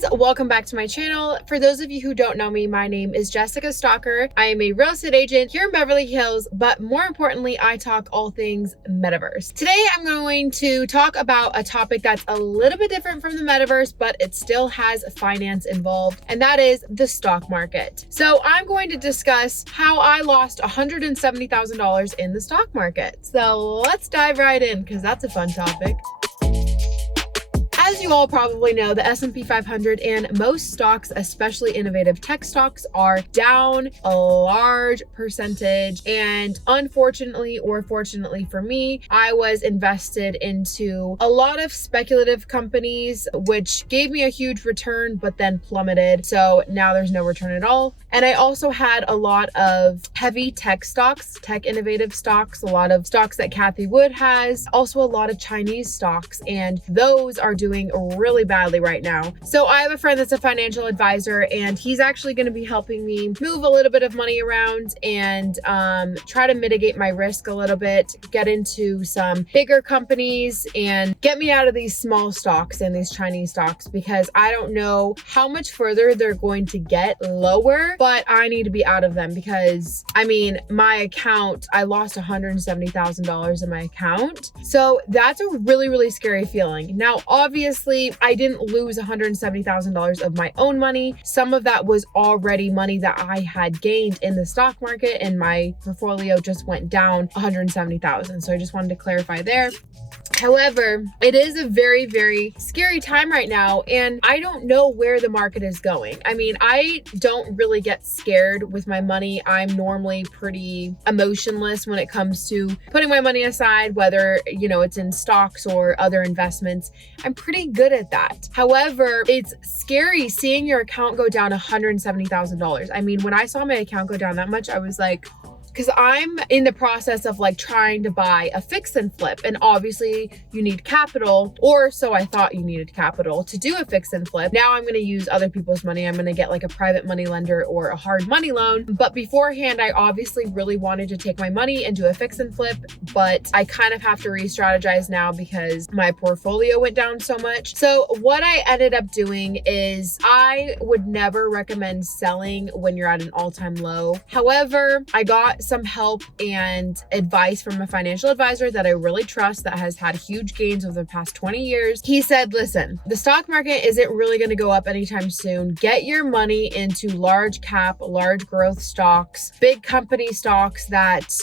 guys, welcome back to my channel. For those of you who don't know me, my name is Jessica Stalker. I am a real estate agent here in Beverly Hills, but more importantly, I talk all things metaverse. Today, I'm going to talk about a topic that's a little bit different from the metaverse, but it still has finance involved, and that is the stock market. So I'm going to discuss how I lost $170,000 in the stock market. So let's dive right in because that's a fun topic. As you all probably know, the S&P 500 and most stocks, especially innovative tech stocks, are down a large percentage. And unfortunately, or fortunately for me, I was invested into a lot of speculative companies, which gave me a huge return, but then plummeted. So now there's no return at all. And I also had a lot of heavy tech stocks, tech innovative stocks, a lot of stocks that Kathy Wood has, also a lot of Chinese stocks, and those are doing really badly right now. So I have a friend that's a financial advisor, and he's actually going to be helping me move a little bit of money around and try to mitigate my risk a little bit, get into some bigger companies and get me out of these small stocks and these Chinese stocks, because I don't know how much further they're going to get lower, but I need to be out of them because I mean, my account, I lost $170,000 in my account. So that's a really, really scary feeling. Now, obviously, I didn't lose $170,000 of my own money. Some of that was already money that I had gained in the stock market, and my portfolio just went down $170,000. So I just wanted to clarify there. However, it is a very, very scary time right now, and I don't know where the market is going. I mean, I don't really get scared with my money. I'm normally pretty emotionless when it comes to putting my money aside, whether, it's in stocks or other investments. I'm pretty good at that. However, it's scary seeing your account go down $170,000. I mean, when I saw my account go down that much, I was like, because I'm in the process of trying to buy a fix and flip, and obviously you need capital, or so I thought you needed capital to do a fix and flip. Now I'm going to use other people's money. I'm going to get a private money lender or a hard money loan. But beforehand, I obviously really wanted to take my money and do a fix and flip, but I kind of have to re-strategize now because my portfolio went down so much. So what I ended up doing is I would never recommend selling when you're at an all-time low. However, I got some help and advice from a financial advisor that I really trust, that has had huge gains over the past 20 years. He said, listen, the stock market isn't really going to go up anytime soon. Get your money into large cap, large growth stocks, big company stocks that,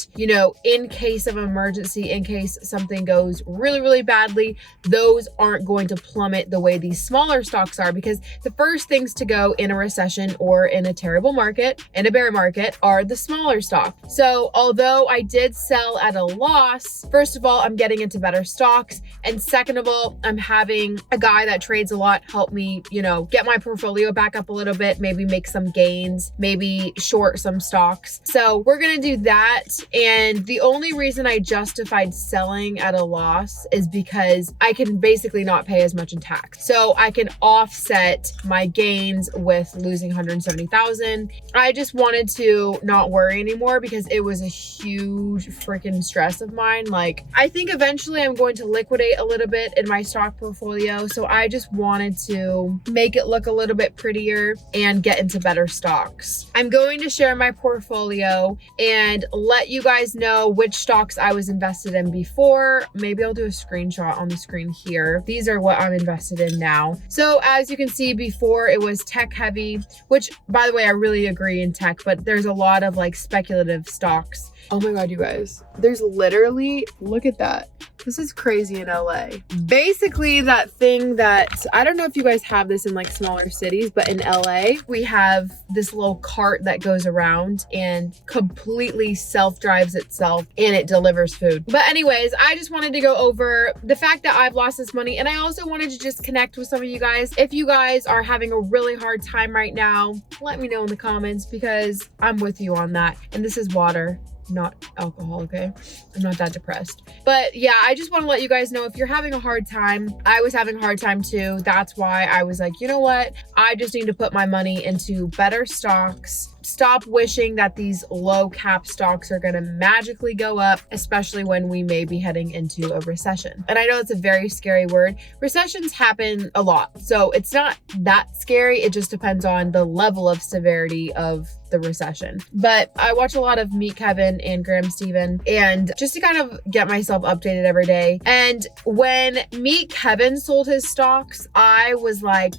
in case of emergency, in case something goes really, really badly, those aren't going to plummet the way these smaller stocks are, because the first things to go in a recession or in a terrible market, in a bear market, are the smaller stocks. So although I did sell at a loss, first of all, I'm getting into better stocks. And second of all, I'm having a guy that trades a lot help me, get my portfolio back up a little bit, maybe make some gains, maybe short some stocks. So we're going to do that. And the only reason I justified selling at a loss is because I can basically not pay as much in tax. So I can offset my gains with losing $170,000. I just wanted to not worry anymore because it was a huge freaking stress of mine. I think eventually I'm going to liquidate a little bit in my stock portfolio. So I just wanted to make it look a little bit prettier and get into better stocks. I'm going to share my portfolio and let you guys know which stocks I was invested in before. Maybe I'll do a screenshot on the screen here. These are what I'm invested in now. So as you can see, before it was tech heavy, which by the way, I really agree in tech, but there's a lot of speculative stocks. Oh my God, you guys, there's literally, look at that. This is crazy in LA. Basically that thing that, I don't know if you guys have this in smaller cities, but in LA, we have this little cart that goes around and completely self-drives itself, and it delivers food. But anyways, I just wanted to go over the fact that I've lost this money. And I also wanted to just connect with some of you guys. If you guys are having a really hard time right now, let me know in the comments because I'm with you on that. And this is water. not alcohol, okay? I'm not that depressed. But yeah, I just want to let you guys know if you're having a hard time, I was having a hard time too. That's why I was like, you know what? I just need to put my money into better stocks. Stop wishing that these low cap stocks are going to magically go up, especially when we may be heading into a recession. And I know it's a very scary word. Recessions happen a lot, so it's not that scary. It just depends on the level of severity of the recession. But I watch a lot of Meet Kevin and Graham Stephan, and just to kind of get myself updated every day. And when Meet Kevin sold his stocks, I was like,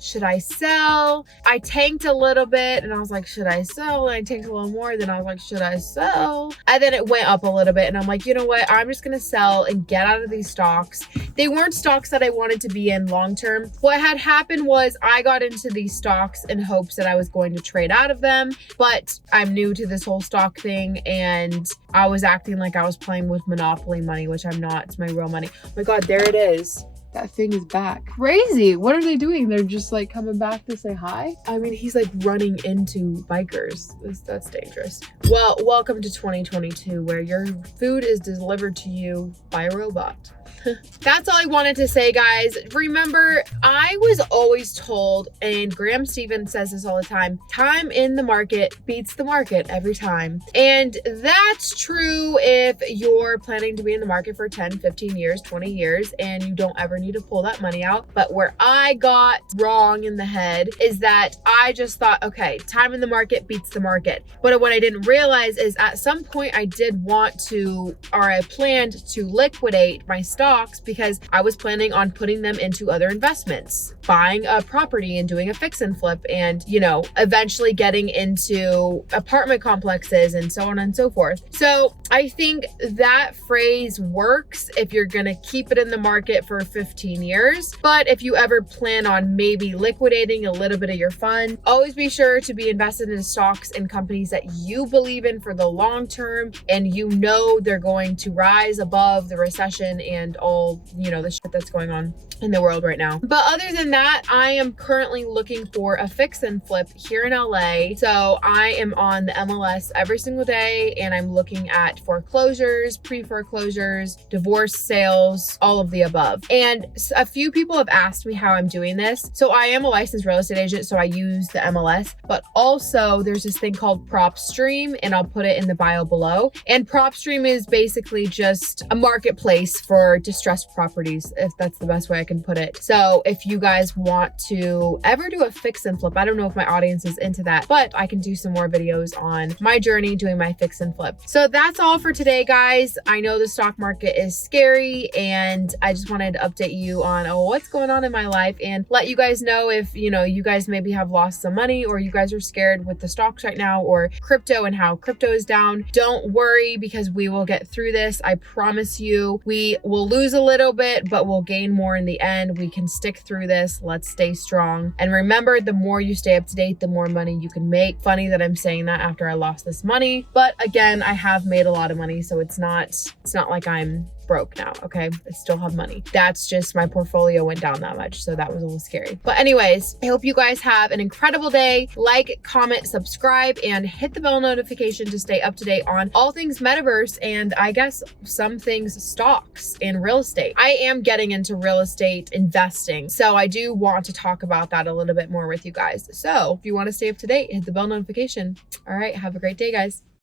should I sell? I tanked a little bit and I was like, should I sell? And I tanked a little more. Then I was like, should I sell? And then it went up a little bit and I'm like, you know what? I'm just going to sell and get out of these stocks. They weren't stocks that I wanted to be in long term. What had happened was I got into these stocks in hopes that I was going to trade out of them, but I'm new to this whole stock thing and I was acting like I was playing with Monopoly money, which I'm not. It's my real money. Oh my God, there it is. That thing is back. Crazy. What are they doing? They're just like coming back to say hi? I mean, he's like running into bikers. That's dangerous. Well, welcome to 2022, where your food is delivered to you by a robot. That's all I wanted to say, guys. Remember, I was always told, and Graham Stephan says this all the time in the market beats the market every time. And that's true if you're planning to be in the market for 10, 15 years, 20 years, and you don't ever need to pull that money out. But where I got wrong in the head is that I just thought, okay, time in the market beats the market. But what I didn't realize is at some point I did want to, or I planned to liquidate my stocks because I was planning on putting them into other investments, buying a property and doing a fix and flip and, you know, eventually getting into apartment complexes and so on and so forth. So I think that phrase works if you're going to keep it in the market for 15 years. But if you ever plan on maybe liquidating a little bit of your fund, always be sure to be invested in stocks and companies that you believe in for the long term and you know they're going to rise above the recession and all, you know, the shit that's going on in the world right now. But other than that, I am currently looking for a fix and flip here in LA. So I am on the MLS every single day and I'm looking at foreclosures, pre-foreclosures, divorce sales, all of the above. And a few people have asked me how I'm doing this. So I am a licensed real estate agent, so I use the MLS, but also there's this thing called PropStream and I'll put it in the bio below. And PropStream is basically just a marketplace for distressed properties, if that's the best way I can put it. So if you guys want to ever do a fix and flip, I don't know if my audience is into that, but I can do some more videos on my journey doing my fix and flip. So that's all for today, guys. I know the stock market is scary and I just wanted to update you on what's going on in my life and let you guys know if, you know, you guys maybe have lost some money or you guys are scared with the stocks right now or crypto and how crypto is down. Don't worry because we will get through this. I promise you, we will lose a little bit, but we'll gain more in the end. We can stick through this. Let's stay strong. And remember, the more you stay up to date, the more money you can make. Funny that I'm saying that after I lost this money, but again, I have made a lot of money, so it's not like I'm broke now, okay? I still have money. That's just my portfolio went down that much, so that was a little scary. But anyways, I hope you guys have an incredible day. Like, comment, subscribe, and hit the bell notification to stay up to date on all things metaverse and I guess some things stocks and real estate. I am getting into real estate investing, so I do want to talk about that a little bit more with you guys. So if you want to stay up to date, hit the bell notification. All right, have a great day, guys.